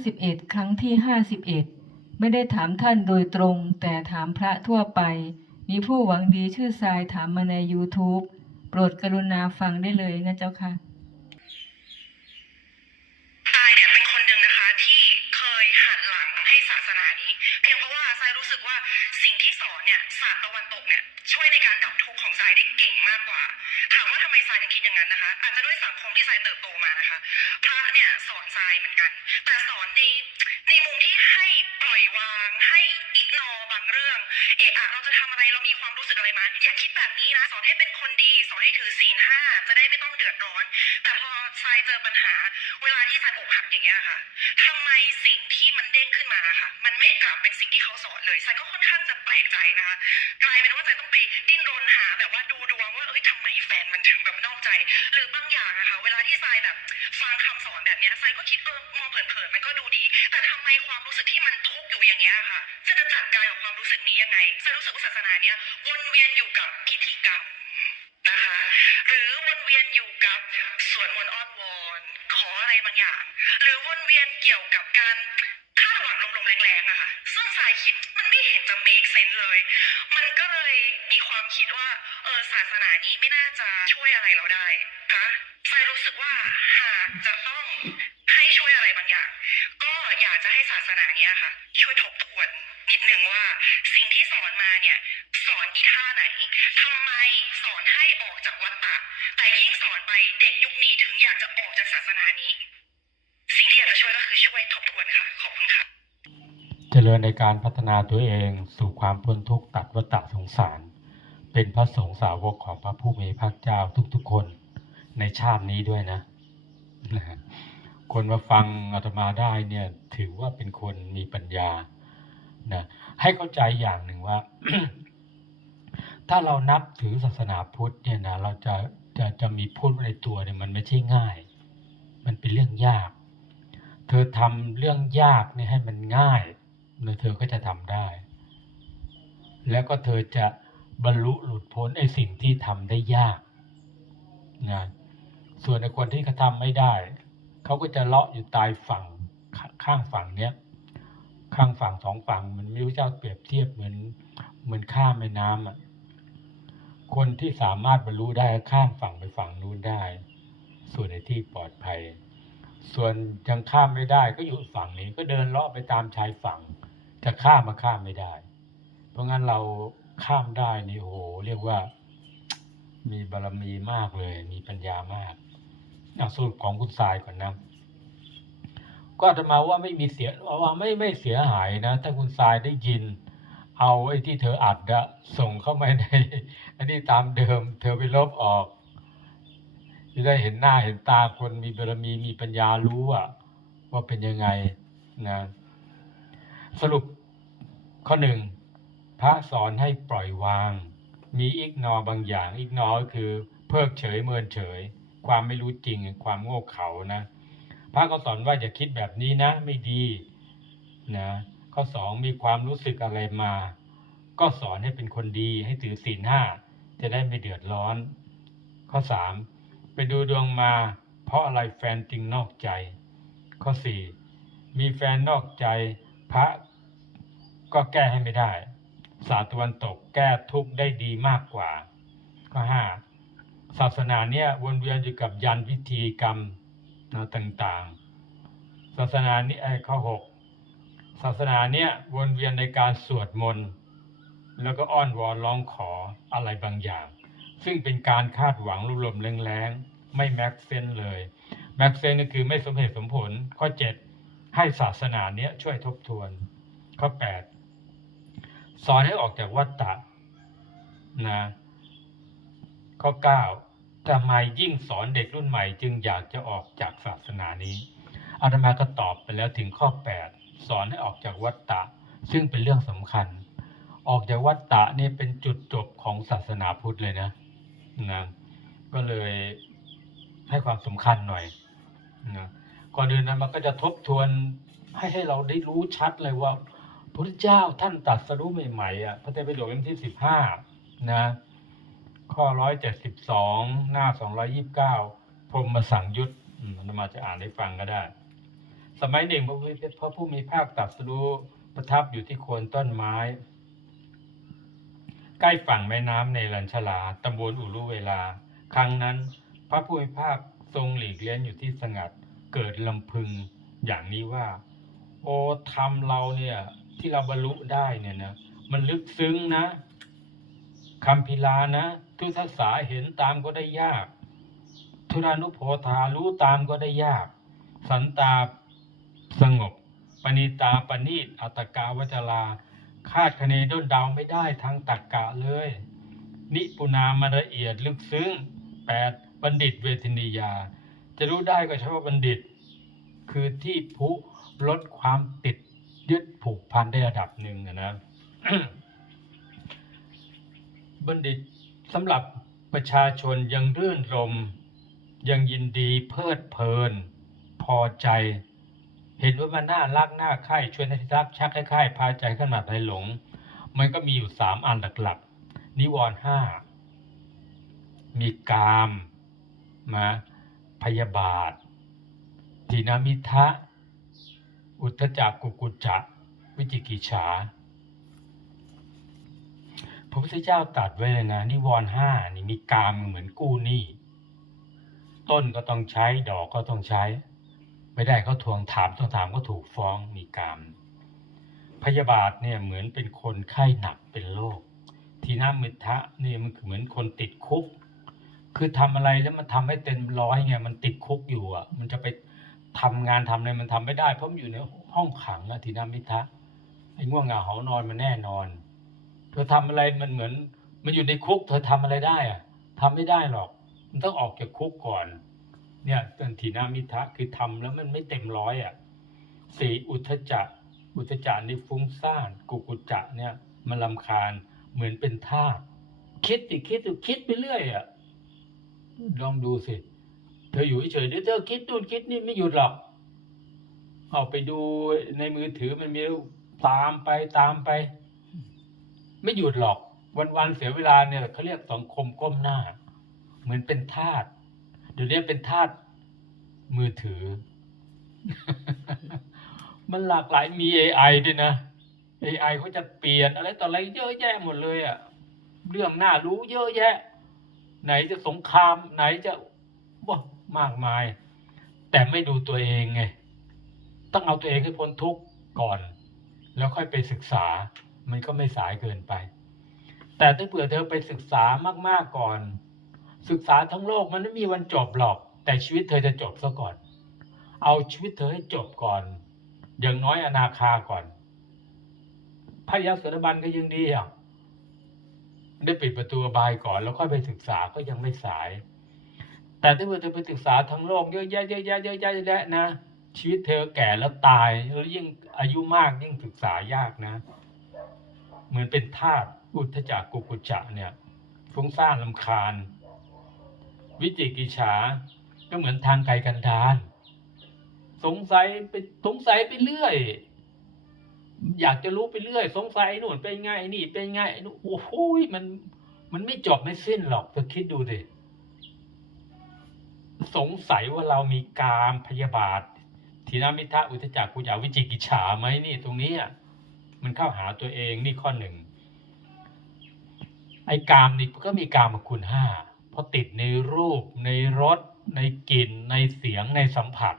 11ครั้งที่51ไม่ได้ถามท่านโดยตรง แต่ถามพระทั่วไป มีผู้หวังดีชื่อทรายถามมาใน YouTube โปรดกรุณาฟังได้เลยนะเจ้าค่ะทรายเนี่ยเป็นคนหนึ่งนะคะที่เคยหันหลังให้ศาสนานี้ เพียงเพราะว่าทรายรู้สึกว่าสิ่งที่สอนเนี่ยศาสตร์ตะวันตกเนี่ยช่วยในการดับทุกข์ของทรายได้เก่งมากกว่า ถามว่าทำไมทรายถึงคิดอย่างนั้นนะคะ อาจจะด้วยสังคมที่ทรายเติบโตมานะคะ พระเนี่ยสอนทรายเหมือนกันแต่ จะทำอะไรเรามีความรู้สึกอะไรมาอย่าคิดแบบนี้นะสอนให้เป็นคนดีสอนให้ถือศีลห้าจะได้ไม่ต้องเดือดร้อน แต่พอทรายเจอปัญหา เวลาที่ทรายอกหักอย่างเงี้ยค่ะทำไมสิ่งที่มันเด้งขึ้นมาค่ะ มันไม่กลับเป็นสิ่งที่เขาสอนเลยทรายก็ค่อนข้างจะแปลกใจนะคะกลายเป็นว่าทรายต้องไปดิ้นรนหาแบบว่าดูดวงว่าเอ้ยทำไมแฟนมันถึงแบบนอกใจ หรือบางอย่างอะค่ะเวลาที่ทรายแบบฟังคำสอนแบบเนี้ยทรายก็คิดเออมองเผินๆมันก็ดูดี แต่ทำไมความรู้สึกที่มันทุกข์อยู่อย่างเงี้ยค่ะจะจัดการกับ รู้สึกนี้ยังไงทรายรู้สึกว่าศาสนาเนี้ยวนเวียนอยู่กับพิธีกรรมนะคะหรือวนเวียนอยู่กับสวดมนต์อ้อนวอนขออะไรบางอย่าง หรือวนเวียนเกี่ยวกับการคาดหวังลมๆแรงๆอะค่ะซึ่งสายคิดมันไม่เห็นจะ make sense เลย มันก็เลยมีความคิดว่าเออศาสนานี้ไม่น่าจะช่วยอะไรเราได้คะสายรู้สึกว่าหากจะต้องให้ช่วยอะไรบางอย่าง ก็อยากจะให้ศาสนาเนี้ยค่ะ ช่วยทบทวน นิดนึงว่าสิ่งที่สอนมาเนี่ย สอนอีท่าไหนทำไมสอนให้ออกจากวัฏฏะแต่ยิ่งสอนไปเด็กยุคนี้ถึงอยากจะออกจากศาสนานี้ สิ่งที่อยากจะช่วยก็คือช่วยทบทวนค่ะ ขอบคุณค่ะ เจริญในการพัฒนาตัวเองสู่ความพ้นทุกข์ตัดวัฏฏะสงสาร เป็นพระสงฆ์สาวกของพระผู้มีพระเจ้าทุกๆคนในชาตินี้ด้วยนะนะฮะคนมาฟังอาตมาได้เนี่ยถือว่าเป็นคนมีปัญญา นะให้เข้าใจอย่างหนึ่งว่า ถ้าเรานับถือศาสนาพุทธเนี่ยนะเราจะจะจะมีพุทธในตัวเนี่ยมันไม่ใช่ง่าย มันเป็นเรื่องยาก เธอทำเรื่องยากเนี่ยให้มันง่ายเนี่ยเธอก็จะทำได้ แล้วก็เธอจะบรรลุหลุดพ้นไอ้สิ่งที่ทำได้ยากนะส่วนในคนที่เขาทำไม่ได้ เขาก็จะเลาะอยู่ตายฝั่งข้างฝั่งเนี้ย ข้างฝั่งสองฝั่งมันไม่รู้จะเปรียบเทียบเหมือนเหมือนข้ามแม่น้ำอะคนที่สามารถบรรลุได้ข้ามฝั่งไปฝั่งนู้นได้ ส่วนในที่ปลอดภัย ส่วนยังข้ามไม่ได้ก็อยู่ฝั่งนี้ก็เดินเลาะไปตามชายฝั่ง จะข้ามมาข้ามไม่ได้ เพราะงั้นเราข้ามได้นี่โหเรียกว่า มีบารมีมากเลย มีปัญญามากอะสรุปของคุณทรายก่อนนะ ก็อาตมาว่าไม่มีเสียว่าไม่ไม่เสียหายนะ ถ้าคุณทรายได้ยิน เอาไอ้ที่เธออัดอะส่งเข้ามาใน อันนี้ตามเดิม เธอไปลบออกจะได้เห็นหน้าเห็นตาคนมีบารมีมีปัญญารู้อะว่าเป็นยังไงนะสรุปข้อหนึ่งพระสอนให้ปล่อยวาง มีอิกนอบางอย่างอิกนอคือเพิกเฉยเมินเฉย ความไม่รู้จริงความโง่เขลานะ พระก็สอนว่าอย่าคิดแบบนี้นะ ไม่ดีนะข้อสองมีความรู้สึกอะไรมา ก็สอนให้เป็นคนดีให้ถือศีลห้าจะได้ไม่เดือดร้อน ข้อสามไปดูดวงมา เพราะอะไรแฟนจึงนอกใจ ข้อสี่มีแฟนนอกใจ พระก็แก้ให้ไม่ได้ ศาสตร์ตะวันตกแก้ทุกข์ได้ดีมากกว่า ข้อห้าศาสนาเนี่ยวนเวียนอยู่กับยันพิธีกรรม นะต่างๆ ศาสนานี้ไอ้ข้อหกศาสนาเนี่ยวนเวียนในการสวดมนต์แล้วก็อ้อนวอนร้องขออะไรบางอย่าง ซึ่งเป็นการคาดหวังรวมๆแรงๆไม่แม็กเซนเลยแม็กเซนก็คือไม่สมเหตุสมผลข้อ 7 ให้ศาสนาเนี้ยช่วยทบทวน ข้อ 8 สอนให้ออกจากวัฏฏะนะข้อ 9 ทำไมยิ่งสอนเด็กรุ่นใหม่จึงอยากจะออกจากศาสนานี้อาตมาก็ตอบไปแล้วถึงข้อ 8 สอนให้ออกจากวัฏฏะซึ่งเป็นเรื่องสำคัญ ออกจากวัฏฏะนี่เป็นจุดจบของศาสนาพุทธเลยนะนะก็เลยให้ความสำคัญหน่อยนะก่อนอื่นนั้นมันก็จะทบทวนให้ให้เราได้รู้ชัดเลยว่าพระเจ้าท่านตรัดสรู้ใหม่ๆอะพระเตปิฎกเล่มที่สิบห้านะ ข้อร้อยเจ็ดสิบสองหน้าสองร้อยี่บเก้าพรหมสังยุตอืมาจะอ่านให้ฟังก็ได้ สมัยหนึ่งพระผู้พระผู้มีภาคตรัสรู้ประทับอยู่ที่โคนต้นไม้ ใกล้ฝั่งแม่น้ำในลัญชลาตำบลอุรุเวลา ครั้งนั้น พระผู้มีภาคทรงหลีกเลี่ยงอยู่ที่สงัด เกิดลำพึงอย่างนี้ว่า โอ้ทำเราเนี่ยที่เราบรรลุได้เนี่ยนะมันลึกซึ้งนะคำพิลานะ ทุทัสสาเห็นตามก็ได้ยาก ทุรานุโพธารู้ตามก็ได้ยาก สันตาสงบปณิตาปณีตอัตกาวจราคาดคะเนด้นเดาไม่ได้ทางตักกะเลย นิปุนามาละเอียดลึกซึ้งแปดบัณฑิตเวทินิยา จะรู้ได้ก็เฉพาะบัณฑิต คือที่ผู้ลดความติดยึดผูกพันได้ระดับหนึ่งอะนะบัณฑิต สำหรับประชาชนยังรื่นรม ยังยินดีเพลิดเพลิน พอใจ เห็นว่ามันน่ารักน่าใคร่ชวนให้รักชักให้ใคร่พาใจขนาดไหลหลง มันก็มีอยู่สามอันหลักๆ นิวรณ์ห้ามีกามมาพยาบาททีนามิทะ อุทธจักกุกุจจะวิจิกิจฉา พระพุทธเจ้าตรัสไว้เลยนะ นิวรณ์ห้านี่มีกามเหมือนกู้หนี้ต้นก็ต้องใช้ดอกก็ต้องใช้ ไม่ได้เขาทวงถามต้องถามก็ถูกฟ้องมีกรรมพยาบาทเนี่ยเหมือนเป็นคนไข้หนักเป็นโรคทีน้มิทะนี่มันเหมือนคนติดคุก คือทำอะไรแล้วมันทำให้เต็มร้อยไงมันติดคุกอยู่อะ มันจะไปทำงานทำอะไรมันทำไม่ได้ เพราะมันอยู่ในห้องขังอะทีน้มิทะไอ้ง่วงเหงาเหานอนมันแน่นอน เธอทำอะไรมันเหมือน มันอยู่ในคุก เธอทำอะไรได้อะทำไม่ได้หรอก มันต้องออกจากคุกก่อน เนี่ยตันทีนามิทะคือทำแล้วมันไม่เต็มร้อยอะสี่อุทธจักอุทธจักนี่ฟุ้งซ่านกุกุจะเนี่ยมันลำคาญเหมือนเป็นท่าคิดสิคิดสิคิดไปเรื่อยอะลองดูสิเธออยู่เฉยๆเดี๋ยวเธอคิดนู่นคิดนี่ไม่หยุดหรอกเอาไปดูในมือถือมันมีตามไปตามไป ไม่หยุดหรอก วันๆเสียเวลาเนี่ยเขาเรียกสังคมก้มหน้า เหมือนเป็นทาสเดี๋ยวนี้เป็นทาสมือถือ มันหลากหลายมี AI ด้วยนะ AI เขาจะเปลี่ยนอะไรต่ออะไรเยอะแยะหมดเลยอะเรื่องน่ารู้เยอะแยะ ไหนจะสงคราม ไหนจะว้ามากมาย แต่ไม่ดูตัวเองไง ต้องเอาตัวเองให้พ้นทุกข์ก่อน แล้วค่อยไปศึกษา มันก็ไม่สายเกินไป แต่ถ้าเผื่อเธอไปศึกษามากๆก่อน ศึกษาทั้งโลกมันไม่มีวันจบหรอก แต่ชีวิตเธอจะจบซะก่อน เอาชีวิตเธอให้จบก่อน อย่างน้อยอนาคาก่อนพระยาสนบันก็ยังดีอะได้ปิดประตูบายก่อน แล้วค่อยไปศึกษาก็ยังไม่สาย แต่ถ้าเธอไปศึกษาทั้งโลกเยอะแยะเยอะแยะเยอะแยะเยอะแยะนะชีวิตเธอแก่แล้วตายแล้วยิ่งอายุมากยิ่งศึกษายากนะ เหมือนเป็นทาสอุทธจักกุกุจะเนี่ยฟุ้งซ่านลำคาญ วิจิกิจฉา ก็เหมือนทางไกลกันดาน สงสัยไปสงสัยไปเรื่อย อยากจะรู้ไปเรื่อย สงสัยนู่นเป็นไงนี่เป็นไงนู่นโอ้โหมันมันไม่จบไม่สิ้นหรอกเธอคิดดูดิสงสัยว่าเรามีกามพยาบาททีนามิทะอุทจักกุจาวิจิกิจฉาไหมนี่ตรงนี้อะ มันเข้าหาตัวเองนี่ข้อหนึ่งไอ้กามนี่ก็มีกามคุณห้าเพราะติดในรูป ในรสในกลิ่น ในเสียงในสัมผัส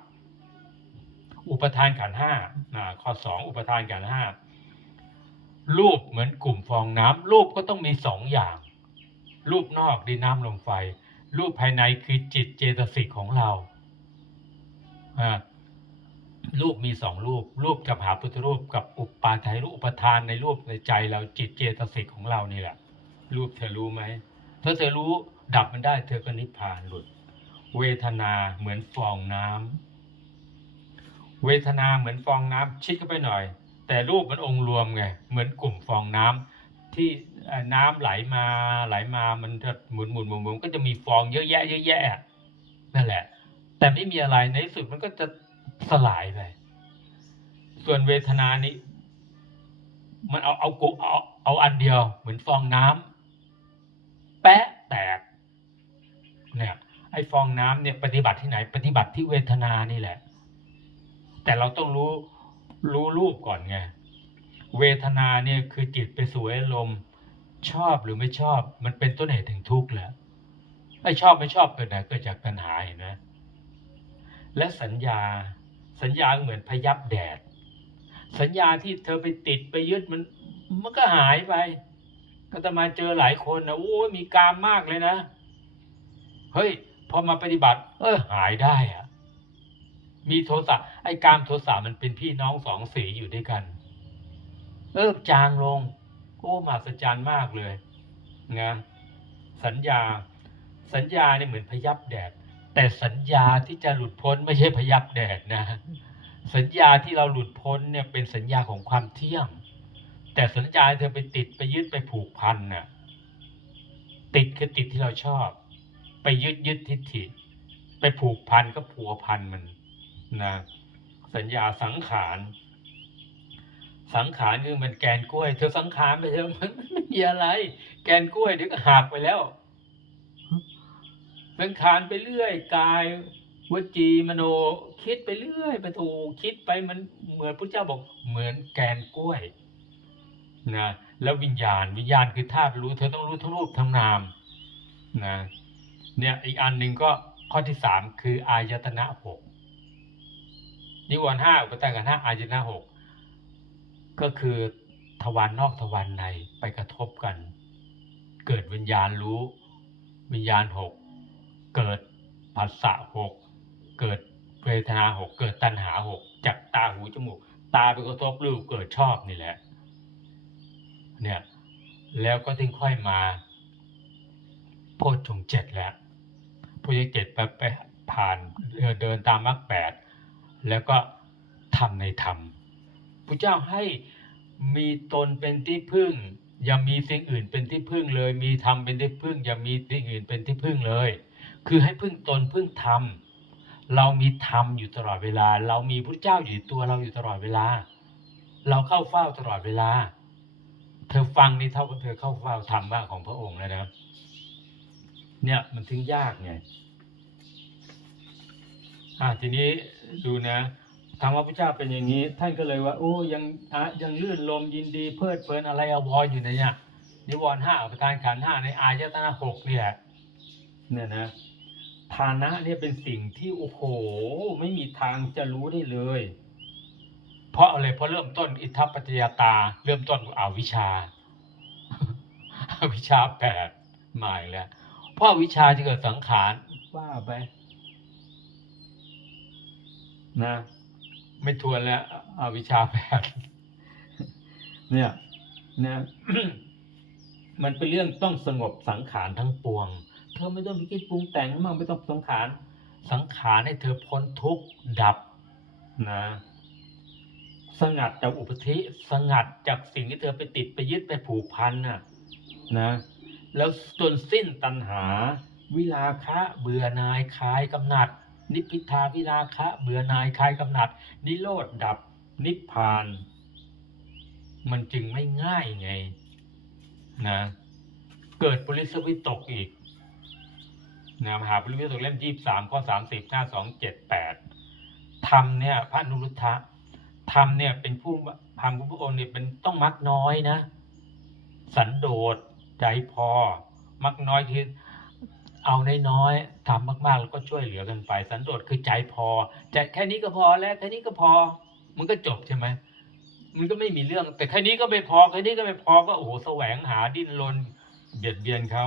อุปทานขันห้าอ่าข้อสองอุปทานขันห้ารูปเหมือนกลุ่มฟองน้ำรูปก็ต้องมีสองอย่าง รูปนอกดินน้ำลมไฟ รูปภายในคือจิตเจตสิกของเราอ่า รูปมีสองรูป รูปกับหาพุทธรูปกับอุปปาทายรูปอุปทานในรูปในใจเราจิตเจตสิกของเรานี่แหละ รูปเธอรู้ไหมถ้าเธอรู้ดับมันได้เธอก็นิพพานหลุด เวทนาเหมือนฟองน้ำเวทนาเหมือนฟองน้ำชิดเข้าไปหน่อย แต่รูปมันองค์รวมไงเหมือนกลุ่มฟองน้ำที่น้ำไหลมาไหลมามันจะหมุนหมุนหมุนหมุนก็จะมีฟองเยอะแยะเยอะแยะนั่นแหละ แต่ไม่มีอะไรในสุดมันก็จะ สลายไปส่วนเวทนานี้ มันเอาเอากุเอาเอาอันเดียว เหมือนฟองน้ำแปะแตกเนี่ยไอ้ฟองน้ำเนี่ยปฏิบัติที่ไหน ปฏิบัติที่เวทนานี่แหละ แต่เราต้องรู้รู้รูปก่อนไงเวทนาเนี่ยคือจิตไปสู่อารมณ์ชอบหรือไม่ชอบ มันเป็นต้นเหตุถึงทุกข์แหละไอ้ชอบไม่ชอบเกิดไหนเกิดจากตัณหาเห็นไหมและสัญญา สัญญาเหมือนพยับแดด สัญญาที่เธอไปติดไปยึดมัน มันก็หายไป ก็จะมาเจอหลายคนนะโอ้ยมีกามมากเลยนะ เฮ้ย พอมาปฏิบัติ เออหายได้อะมีโทสะไอ้กามโทสะมันเป็นพี่น้องสองสีอยู่ด้วยกัน เออจางลงโอ้มหัศจรรย์มากเลยนะสัญญา สัญญาเนี่ยเหมือนพยับแดด แต่สัญญาที่จะหลุดพ้นไม่ใช่พยับแดดนะ สัญญาที่เราหลุดพ้นเนี่ยเป็นสัญญาของความเที่ยง แต่สัญญาเธอไปติดไปยึดไปผูกพันน่ะติดคือติดที่เราชอบ ไปยึดยึดทิฏฐิ ไปผูกพันก็ผัวพันมันนะสัญญาสังขาร สังขารคือมันแกนกล้วย เธอสังขารไปเถอมันไม่มีอะไร แกนกล้วยเดี๋ยวก็หักไปแล้ว สังขารไปเรื่อยกายวจีมโนคิดไปเรื่อยไปถูกคิดไปมันเหมือนพระเจ้าบอกเหมือนแกนกล้วยนะแล้ววิญญาณวิญญาณคือธาตุรู้เธอต้องรู้ทั้งรูปทั้งนามนะเนี่ยอีกอันหนึ่งก็ข้อที่สามคืออายตนะหกนิวรณ์ห้าอุปทานกันห้าอายตนะหกก็คือทวารนอกทวารในไปกระทบกัน เกิดวิญญาณรู้ วิญญาณหก เกิดผัสสะหกเกิดเวทนาหกเกิดตัณหาหกจากตาหูจมูก ตาไปกระทบรูปเกิดชอบนี่แหละ เนี่ยแล้วก็ถึงค่อยมาโพชฌงเจ็ดแล้วโพชฌงเจ็ดไปไปผ่านเดินเดินตามมรรคแปดแล้วก็ทำในธรรมพระเจ้าให้มีตนเป็นที่พึ่ง อย่ามีสิ่งอื่นเป็นที่พึ่งเลย มีธรรมเป็นที่พึ่ง อย่ามีสิ่งอื่นเป็นที่พึ่งเลย คือให้พึ่งตนพึ่งธรรม เรามีธรรมอยู่ตลอดเวลา เรามีพระเจ้าอยู่ตัวเราอยู่ตลอดเวลา เราเข้าเฝ้าตลอดเวลา เธอฟังนี่เท่ากับเธอเข้าเฝ้าธรรมะของพระองค์แล้วนะเนี่ยมันถึงยากไงอ่าทีนี้ดูนะธรรมพระเจ้าเป็นอย่างนี้ ท่านก็เลยว่าโอ้ยังอะยังลื่นลมยินดีเพลิดเพลินอะไรอวรอยู่ในเนี่ยนิวรณ์ห้าประการขันห้าในอายตนะหกเนี่ยเนี่ยนะ ฐานะเนี่ยเป็นสิ่งที่โอ้โห ไม่มีทางจะรู้ได้เลย เพราะอะไรเพราะเริ่มต้นอิทธปปัจจยตา เริ่มต้นอวิชชาอวิชชาแปดหมาอีกแล้วเพราะวิชาจะเกิดสังขารว่าไปนะ ไม่ทวนแล้วอวิชชาแปดเนี่ยนะมันเป็นเรื่องต้องสงบสังขารทั้งปวง เธอไม่ต้องไปคิดปรุงแต่งมั่งไม่ต้องสังขารสังขารให้เธอพ้นทุกข์ดับนะสงัดจากอุปธิสงัดจากสิ่งที่เธอไปติดไปยึดไปผูกพันน่ะนะแล้วจนสิ้นตัณหา วิราคะเบื่อหน่ายคลายกำหนัด นิพพิทาวิราคะเบื่อหน่ายคลายกำหนัด นิโรธดับนิพพาน มันจึงไม่ง่ายไงนะเกิดปริสวิตกอีก นะมหาปริวิตกเล่มยี่สามข้อสามสิบหน้าสองเจ็ดแปดธรรมเนี่ยพระนุรุทธะธรรมเนี่ยเป็นผู้ธรรมของพระองค์เนี่ยเป็นต้องมักน้อยนะ สันโดษใจพอ มักน้อยคือเอาน้อยๆทำมากๆ แล้วก็ช่วยเหลือกันไป สันโดษคือใจพอใจแค่นี้ก็พอแล้วแค่นี้ก็พอ มันก็จบใช่ไหมมันก็ไม่มีเรื่อง แต่แค่นี้ก็ไม่พอแค่นี้ก็ไม่พอก็โอ้โหแสวงหาดิ้นรนเบียดเบียนเขา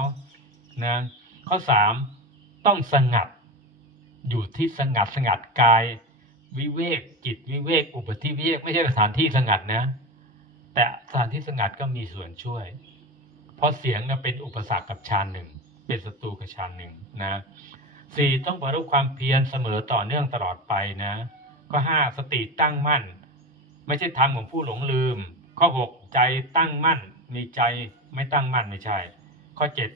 นะ ข้อสาม ต้องสงัด อยู่ที่สงัดสงัดกาย วิเวกจิตวิเวกอุปธิวิเวกไม่ใช่สถานที่สงัดนะ แต่สถานที่สงัดก็มีส่วนช่วย เพราะเสียงเนี่ยเป็นอุปสรรคกับฌานหนึ่งเป็นศัตรูกับฌานหนึ่งนะสี่ต้องประรบความเพียรเสมอต่อเนื่องตลอดไปนะข้อห้าสติตั้งมั่น ไม่ใช่ธรรมของผู้หลงลืม ข้อหกใจตั้งมั่น มีใจไม่ตั้งมั่นไม่ใช่ ข้อเจ็ด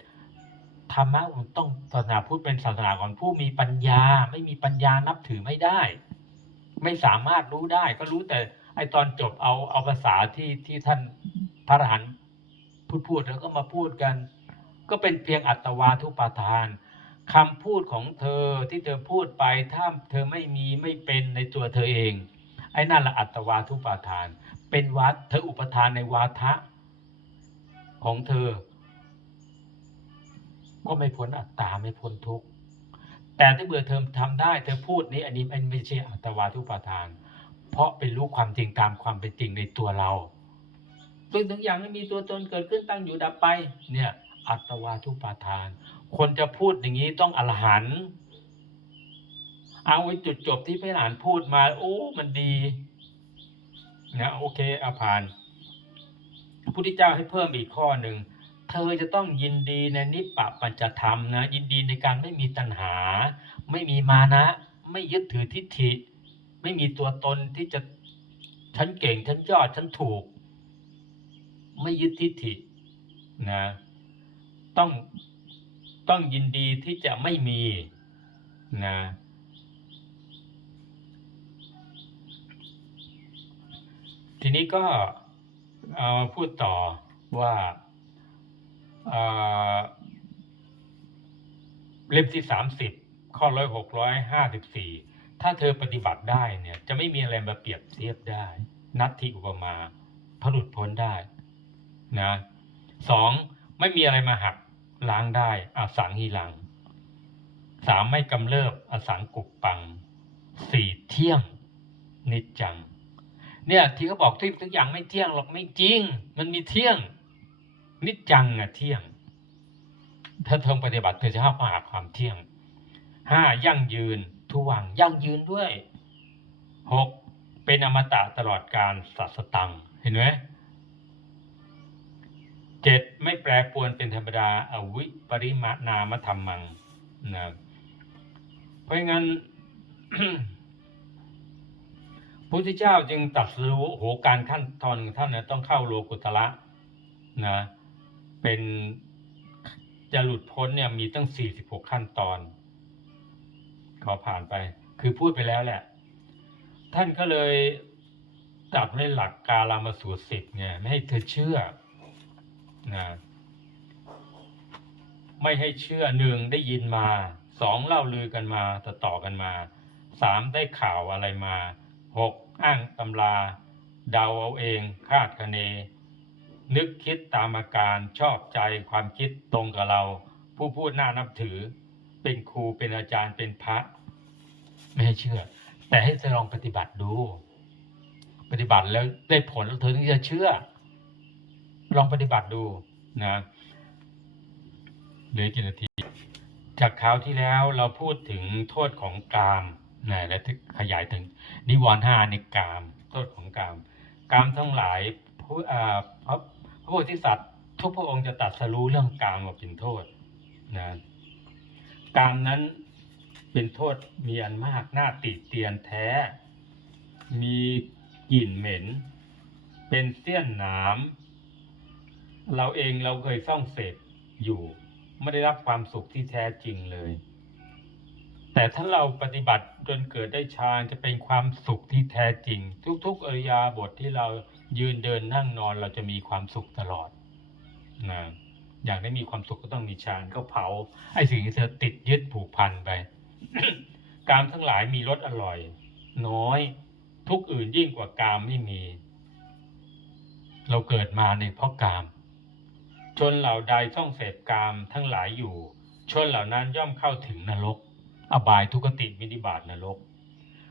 ธรรมะต้องศาสนาพุทธเป็นศาสนาของผู้มีปัญญา ไม่มีปัญญานับถือไม่ได้ ไม่สามารถรู้ได้ ก็รู้แต่ ไอตอนจบเอาเอาภาษาที่ที่ท่านพระอรหันต์พูดพูดแล้วก็มาพูดกัน ก็เป็นเพียงอัตวาทุปาทานคำพูดของเธอที่เธอพูดไปถ้าเธอไม่มีไม่เป็นในตัวเธอเอง ไอ้นั่นละอัตวาทุปาทาน เป็นวัดเธออุปทานในวาทะของเธอ ก็ไม่พ้นอัตตาไม่พ้นทุกข์แต่ถ้าเบื่อเธอทำได้ เธอพูดนี้อันนี้มันไม่ใช่อัตวาทุปาทาน เพราะเป็นรู้ความจริงตามความเป็นจริงในตัวเราซึ่งถึงอย่างไม่มีตัวตนเกิดขึ้นตั้งอยู่ดับไป เนี่ยอัตวาทุปาทาน คนจะพูดอย่างนี้ต้องอรหันต์เอาไว้จุดจบที่พระอรหันต์พูดมาโอ้มันดีนะโอเคอาผ่านพระพุทธเจ้าให้เพิ่มอีกข้อหนึ่ง เธอจะต้องยินดีในนิปปะปัญจธรรมนะ ยินดีในการไม่มีตัณหา ไม่มีมานะ ไม่ยึดถือทิฏฐิ ไม่มีตัวตนที่จะฉันเก่งฉันยอดฉันถูก ไม่ยึดทิฏฐินะต้องต้องยินดีที่จะไม่มีนะทีนี้ก็เอามาพูดต่อว่า เอ่อเล่มที่สามสิบข้อร้อยหกร้อยห้าสิบสี่ถ้าเธอปฏิบัติได้เนี่ย จะไม่มีอะไรมาเปรียบเทียบได้ นัตถิอุปมาผลุดพ้นได้นะสองไม่มีอะไรมาหักล้างได้อสังหิลังสามไม่กำเริบอสังกุปปังสี่เที่ยง นิจจัง เนี่ยที่เขาบอกทุกทุกอย่างไม่เที่ยงหรอกไม่จริง มันมีเที่ยง นิจจังอะเที่ยง ถ้าเธอปฏิบัติเธอจะเข้ามหาความเที่ยงห้ายั่งยืนทุวังยั่งยืนด้วยหกเป็นอมตะตลอดการสัสตังเห็นไหมเจ็ดไม่แปรปรวนเป็นธรรมดาอวิปริมานามธรรมังนะเพราะงั้นพระพุทธเจ้าจึงตัดรู้โหการขั้นตอนของท่านนะต้องเข้าโลกุตละนะ เป็นจะหลุดพ้นเนี่ยมีตั้งสี่สิบหกขั้นตอน ขอผ่านไป คือพูดไปแล้วแหละ ท่านก็เลยจับในหลักกาลามาสูตรสิบเนี่ยไม่ให้เธอเชื่อนะไม่ให้เชื่อหนึ่งได้ยินมาสองเล่าลือกันมาต่อต่อกันมาสามได้ข่าวอะไรมาหกอ้างตำราเดาเอาเองคาดคะเน นึกคิดตามอาการชอบใจความคิดตรงกับเรา ผู้พูดน่านับถือ เป็นครูเป็นอาจารย์เป็นพระ ไม่ให้เชื่อ แต่ให้เธอลองปฏิบัติดู ปฏิบัติแล้วได้ผลแล้วเธอถึงจะเชื่อ ลองปฏิบัติดูนะเหลือกี่นาที จากคราวที่แล้วเราพูดถึงโทษของกามนะและขยายถึง นิวรณ์ห้าในกาม โทษของกาม กามทั้งหลายผู้อ่า พระพระโพธิสัตว์ทุกพระองค์จะตัดสรู้เรื่องกามว่าเป็นโทษนะกามนั้นเป็นโทษมีอันมากหน้าติเตียนแท้ มีกลิ่นเหม็น เป็นเสี้ยนหนาม เราเองเราเคยซ่องเสพอยู่ ไม่ได้รับความสุขที่แท้จริงเลย แต่ถ้าเราปฏิบัติจนเกิดได้ฌานจะเป็นความสุขที่แท้จริง ทุกๆอริยาบทที่เรายืนเดินนั่งนอนเราจะมีความสุขตลอดนะอยากได้มีความสุขก็ต้องมีฌานก็เผาไอ้สิ่งที่เธอติดยึดผูกพันไปกามทั้งหลายมีรสอร่อย น้อย ทุกอื่นยิ่งกว่ากามไม่มี เราเกิดมาในเพราะกาม ชนเหล่าใดต้องเสพกามทั้งหลายอยู่ ชนเหล่านั้นย่อมเข้าถึงนรก อบายทุกติมินิบาตนรก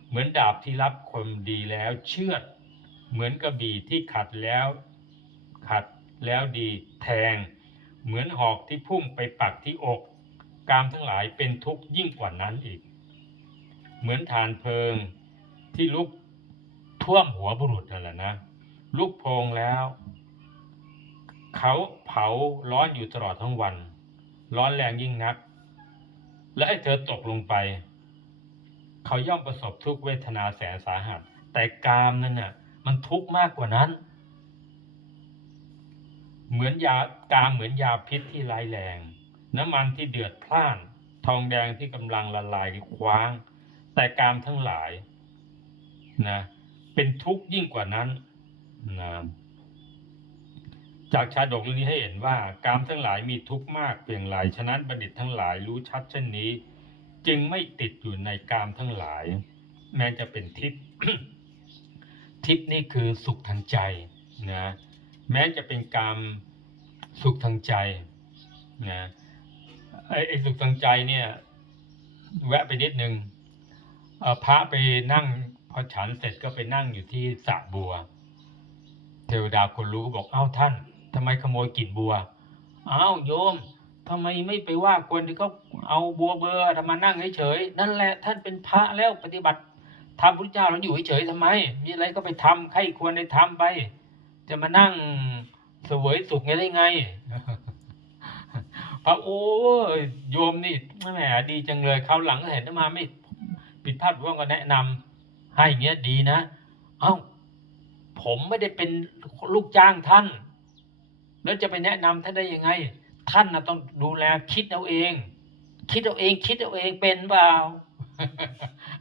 เหมือนดาบที่รับคนดีแล้วเชือด เหมือนกระบี่ที่ขัดแล้ว ขัดแล้วดีแทง เหมือนหอกที่พุ่งไปปักที่อก กามทั้งหลายเป็นทุกข์ยิ่งกว่านั้นอีก เหมือนฐานเพลิงที่ลุกท่วมหัวบุรุษนั่นแหละนะ ลุกโพงแล้ว เขาเผาร้อนอยู่ตลอดทั้งวัน ร้อนแรงยิ่งนัก และให้เธอตกลงไป เขาย่อมประสบทุกเวทนาแสนสาหัส แต่กามนั่นน่ะมันทุกข์มากกว่านั้น เหมือนยากามเหมือนยาพิษที่ร้ายแรง น้ำมันที่เดือดพล่าน ทองแดงที่กำลังละลายคว้าง แต่กามทั้งหลายนะเป็นทุกข์ยิ่งกว่านั้นนะ จากชาดกเรื่องนี้ให้เห็นว่ากามทั้งหลายมีทุกข์มากเพียงไรฉะนั้นบัณฑิตทั้งหลายรู้ชัดเช่นนี้ จึงไม่ติดอยู่ในกามทั้งหลาย แม้จะเป็นทิพย์ทิพย์นี่คือสุขทางใจนะแม้จะเป็นกรรมสุขทางใจนะไอ้สุขทางใจเนี่ยแวะไปนิดนึงพระไปนั่งพอฉันเสร็จก็ไปนั่งอยู่ที่สระบัว เทวดาคนรู้ก็บอกเอ้าท่าน ทำไมขโมยกลิ่นบัวเอ้าโยมทำไมไม่ไปว่าคนที่เขาเอาบัวเบอร์ทำมานั่งเฉยๆนั่นแหละท่านเป็นพระแล้วปฏิบัติทำพุทธเจ้าเราอยู่เฉยๆทำไม มีอะไรก็ไปทำใครควรได้ทำไป จะมานั่งเสวยสุขไงได้ไงพระโอ้ยโยมนี่แหมดีจังเลยคราวหลังเห็นมาไม่ผิดพลาดว่างก็แนะนำให้อย่างเงี้ยดีนะ เอ้า ผมไม่ได้เป็นลูกจ้างท่าน แล้วจะไปแนะนำท่านได้ยังไง ท่านนะต้องดูแลคิดเอาเอง คิดเอาเอง คิดเอาเองเป็นเปล่า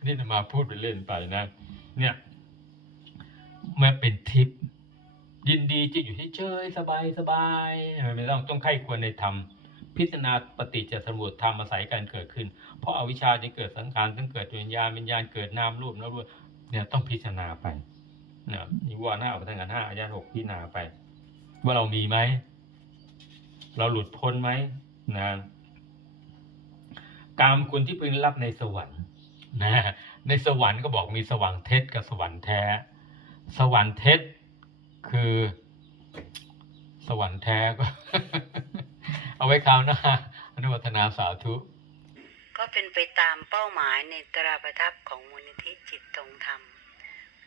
นี่จะมาพูดไปเล่นไปนะ เนี่ยเมื่อเป็นทิพย์ยินดีจะอยู่เฉยๆสบายสบายๆไม่ต้องต้องไข้ควรในธรรมพิจารณาปฏิจจสมุปบาทธรรมอาศัยการเกิดขึ้น เพราะอาวิชชาจะเกิดสังขารทั้งเกิดวิญญาณวิญญาณเกิดนามรูปแล้วรูปเนี่ยต้องพิจารณาไปนะนิวรณ์ห้าอุปทานห้าอายานหกพิจารณาไป ว่าเรามีไหม เราหลุดพ้นไหมนะกามคุณที่พึงรับในสวรรค์นะในสวรรค์ก็บอกมีสว่างเท็จกับสวรรค์แท้ สวรรค์เท็จคือ สวรรค์แท้ก็ เอาไว้คราวหน้าอนุโมทนาสาธุ ก็เป็นไปตามเป้าหมายในตราประทับของมูลนิธิจิตตรงธรรม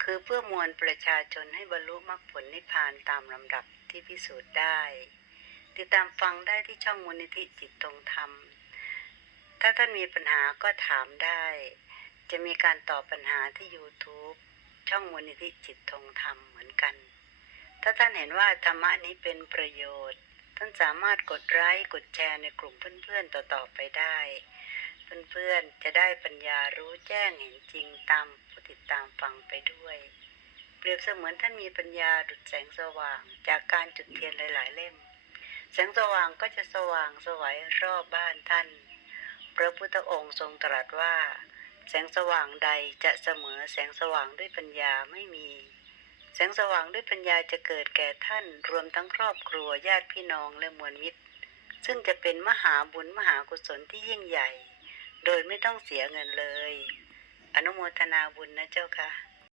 คือเพื่อมวลประชาชนให้บรรลุมรรคผลนิพพานตามลำดับที่พิสูจน์ได้ ติดตามฟังได้ที่ช่องมูลนิธิจิตตรงธรรม ถ้าท่านมีปัญหาก็ถามได้ จะมีการตอบปัญหาที่ YouTube ช่องมูลนิธิจิตตรงธรรมเหมือนกัน ถ้าท่านเห็นว่าธรรมะนี้เป็นประโยชน์ ท่านสามารถกดไลค์กดแชร์ในกลุ่มเพื่อนๆต่อๆไปได้ เพื่อนๆ จะได้ปัญญารู้แจ้งเห็นจริงตามผู้ติดตามฟังไปด้วย เปรียบเสมือนท่านมีปัญญาดุจแสงสว่าง จากการจุดเทียนหลาย ๆ เล่ม แสงสว่างก็จะสว่างสวัยรอบบ้านท่าน พระพุทธองค์ทรงตรัสว่า แสงสว่างใดจะเสมอแสงสว่างด้วยปัญญาไม่มี แสงสว่างด้วยปัญญาจะเกิดแก่ท่านรวมทั้งครอบครัวญาติพี่น้องและมวลมิตร ซึ่งจะเป็นมหาบุญมหากุศลที่ยิ่งใหญ่ โดยไม่ต้องเสียเงินเลย อนุโมทนาบุญนะเจ้าค่ะ